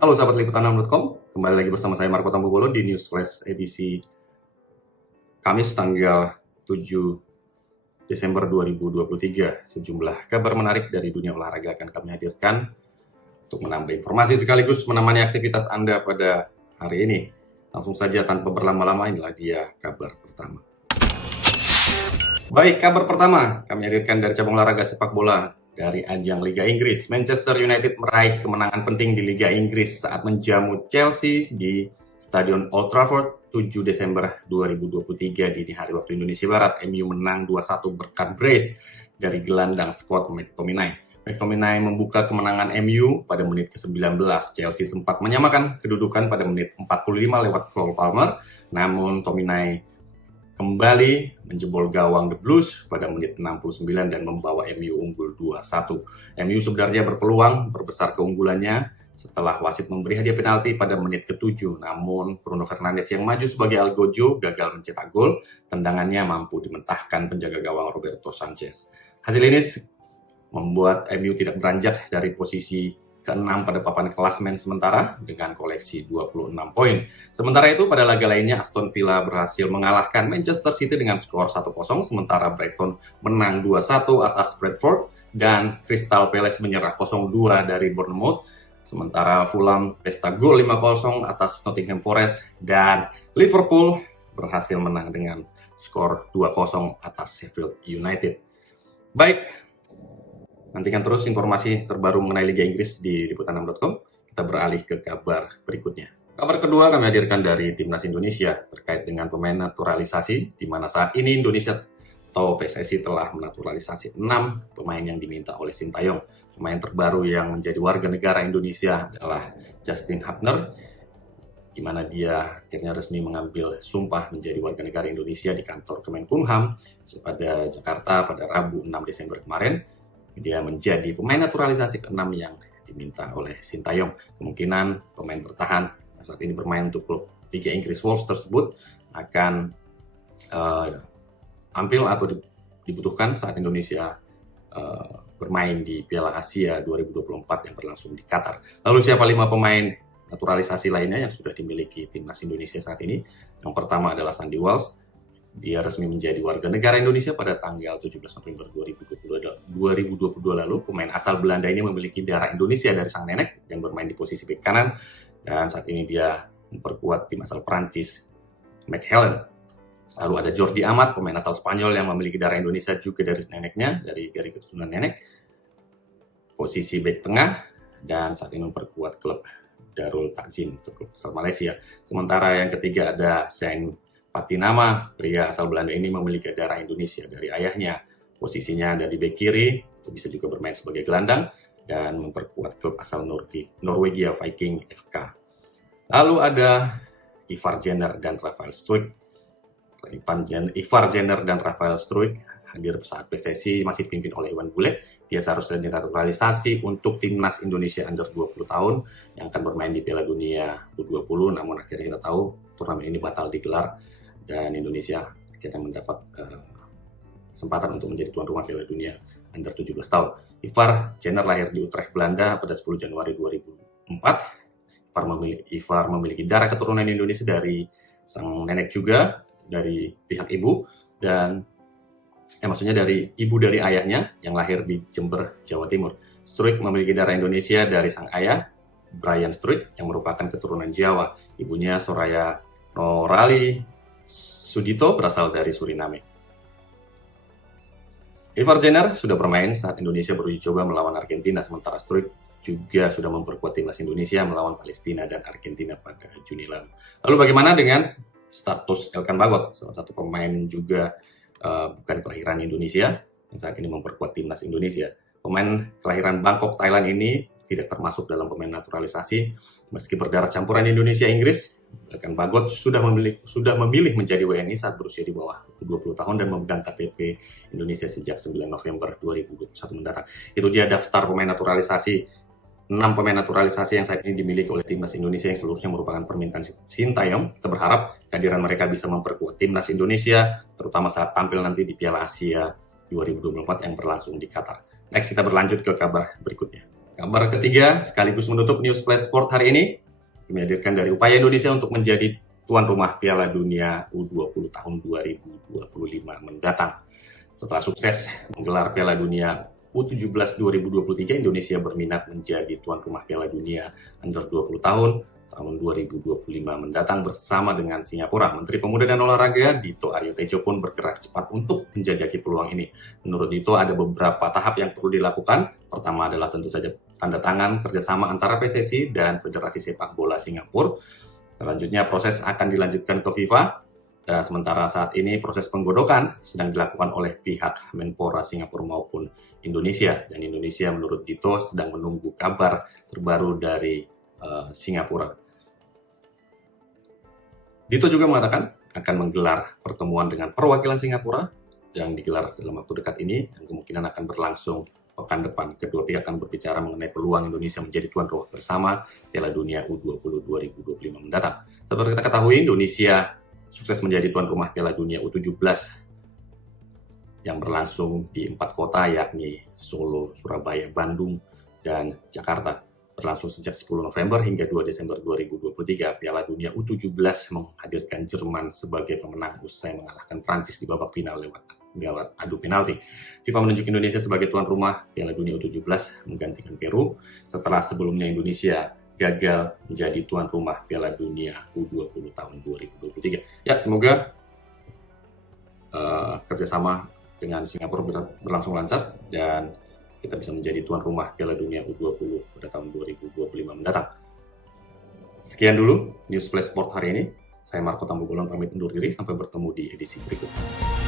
Halo sahabat liputan6.com, kembali lagi bersama saya Marco Tambobolo di News Flash edisi Kamis tanggal 7 Desember 2023. Sejumlah kabar menarik dari dunia olahraga akan kami hadirkan untuk menambah informasi sekaligus menemani aktivitas Anda pada hari ini. Langsung saja tanpa berlama-lama, inilah dia kabar pertama. Baik, kabar pertama kami hadirkan dari cabang olahraga sepak bola. Dari ajang Liga Inggris, Manchester United meraih kemenangan penting di Liga Inggris saat menjamu Chelsea di Stadion Old Trafford 7 Desember 2023 di hari waktu Indonesia Barat. MU menang 2-1 berkat brace dari gelandang Scott McTominay. McTominay membuka kemenangan MU pada menit ke-19. Chelsea sempat menyamakan kedudukan pada menit 45 lewat Cole Palmer, namun Tominay kembali menjebol gawang The Blues pada menit 69 dan membawa MU unggul 2-1. MU sebenarnya berpeluang berbesar keunggulannya setelah wasit memberi hadiah penalti pada menit ke-7. Namun Bruno Fernandes yang maju sebagai Algojo gagal mencetak gol. Tendangannya mampu dimentahkan penjaga gawang Roberto Sanchez. Hasil ini membuat MU tidak beranjak dari posisi ke-6 pada papan klasmen sementara dengan koleksi 26 poin. Sementara itu pada laga lainnya Aston Villa berhasil mengalahkan Manchester City dengan skor 1-0, sementara Brighton menang 2-1 atas Bradford dan Crystal Palace menyerah 0-2 dari Bournemouth. Sementara Fulham pesta gol 5-0 atas Nottingham Forest dan Liverpool berhasil menang dengan skor 2-0 atas Sheffield United. Baik, nantikan terus informasi terbaru mengenai Liga Inggris di liputan6.com. Kita beralih ke kabar berikutnya. Kabar kedua kami hadirkan dari Timnas Indonesia terkait dengan pemain naturalisasi, di mana saat ini Indonesia atau PSSI telah menaturalisasi 6 pemain yang diminta oleh Sintayong. Pemain terbaru yang menjadi warga negara Indonesia adalah Justin Hubner, di mana dia akhirnya resmi mengambil sumpah menjadi warga negara Indonesia di kantor Kemenkumham pada Jakarta pada Rabu 6 Desember kemarin. Dia menjadi pemain naturalisasi ke-6 yang diminta oleh Sintayong. Kemungkinan pemain bertahan yang saat ini bermain untuk klub Liga Inggris Wolves tersebut akan tampil atau dibutuhkan saat Indonesia bermain di Piala Asia 2024 yang berlangsung di Qatar. Lalu siapa 5 pemain naturalisasi lainnya yang sudah dimiliki Timnas Indonesia saat ini? Yang pertama adalah Sandy Walsh. Dia resmi menjadi warga negara Indonesia pada tanggal 17 November 2022 lalu. Pemain asal Belanda ini memiliki darah Indonesia dari sang nenek yang bermain di posisi bek kanan. Dan saat ini dia memperkuat tim asal Prancis, McHellen. Lalu ada Jordi Amat, pemain asal Spanyol yang memiliki darah Indonesia juga dari neneknya, dari keturunan nenek. Posisi bek tengah dan saat ini memperkuat klub Darul Takzim, klub asal Malaysia. Sementara yang ketiga ada Seng Patinama, pria asal Belanda ini memiliki darah Indonesia dari ayahnya. Posisinya dari bek kiri, bisa juga bermain sebagai gelandang dan memperkuat klub asal Norwegia Viking FK. Lalu ada Ivar Jenner dan Rafael Struijk. Ivar Jenner dan Rafael Struijk hadir saat PSSI masih dipimpin oleh Iwan Bule. Dia seharusnya dinaturalisasi untuk timnas Indonesia under 20 tahun yang akan bermain di Piala Dunia U20. Namun akhirnya kita tahu turnamen ini batal digelar dan Indonesia akhirnya mendapat kesempatan untuk menjadi tuan rumah Piala Dunia under 17 tahun. Ivar Jenner lahir di Utrecht, Belanda pada 10 Januari 2004. Ivar memiliki darah keturunan Indonesia dari sang nenek juga, dari pihak ibu, dan maksudnya dari ibu dari ayahnya yang lahir di Jember, Jawa Timur. Struijk memiliki darah Indonesia dari sang ayah, Brian Struijk, yang merupakan keturunan Jawa. Ibunya Soraya Norali Sudito berasal dari Suriname. Ivar Jenner sudah bermain saat Indonesia beruji coba melawan Argentina, sementara Struijk juga sudah memperkuat timnas Indonesia melawan Palestina dan Argentina pada Juni lalu. Lalu bagaimana dengan status Elkan Bagot, salah satu pemain juga bukan kelahiran Indonesia yang saat ini memperkuat timnas Indonesia. Pemain kelahiran Bangkok, Thailand ini tidak termasuk dalam pemain naturalisasi. Meski berdarah campuran Indonesia-Inggris, Elkan Bagot sudah memilih menjadi WNI saat berusia di bawah 20 tahun dan memegang KTP Indonesia sejak 9 November 2021 mendatang. Itu dia daftar pemain naturalisasi, 6 pemain naturalisasi yang saat ini dimiliki oleh timnas Indonesia yang seluruhnya merupakan permintaan Sintayong. Kita berharap kehadiran mereka bisa memperkuat timnas Indonesia, terutama saat tampil nanti di Piala Asia 2024 yang berlangsung di Qatar. Next, kita berlanjut ke kabar berikutnya. Kabar ketiga, sekaligus menutup News Flash Sport hari ini, kami hadirkan dari upaya Indonesia untuk menjadi tuan rumah Piala Dunia U20 tahun 2025 mendatang. Setelah sukses menggelar Piala Dunia U17 2023, Indonesia berminat menjadi tuan rumah Piala Dunia Under 20 tahun 2025 mendatang bersama dengan Singapura. Menteri Pemuda dan Olahraga Dito Aryo Tejo pun bergerak cepat untuk menjajaki peluang ini. Menurut Dito ada beberapa tahap yang perlu dilakukan. Pertama adalah tentu saja tanda tangan kerjasama antara PSSI dan Federasi Sepak Bola Singapura. Selanjutnya proses akan dilanjutkan ke FIFA. Dan sementara saat ini proses penggodokan sedang dilakukan oleh pihak Menpora Singapura maupun Indonesia. Dan Indonesia menurut Dito sedang menunggu kabar terbaru dari Singapura. Dito juga mengatakan akan menggelar pertemuan dengan perwakilan Singapura yang digelar dalam waktu dekat ini dan kemungkinan akan berlangsung pekan depan. Kedua pihak akan berbicara mengenai peluang Indonesia menjadi tuan rumah bersama Piala Dunia U20 2025 mendatang. Seperti kita ketahui, Indonesia sukses menjadi tuan rumah Piala Dunia U17 yang berlangsung di 4 kota yakni Solo, Surabaya, Bandung, dan Jakarta. Berlangsung sejak 10 November hingga 2 Desember 2023. Piala Dunia U17 menghadirkan Jerman sebagai pemenang usai mengalahkan Prancis di babak final lewat adu penalti. FIFA menunjuk Indonesia sebagai tuan rumah Piala Dunia U17 menggantikan Peru setelah sebelumnya Indonesia gagal menjadi tuan rumah Piala Dunia U20 tahun 2023. Ya, semoga kerjasama dengan Singapura berlangsung lancar dan kita bisa menjadi tuan rumah Piala Dunia U20 pada tahun 2025 mendatang. Sekian dulu News Flash Sport hari ini. Saya Marco Tambubolon pamit undur diri. Sampai bertemu di edisi berikutnya.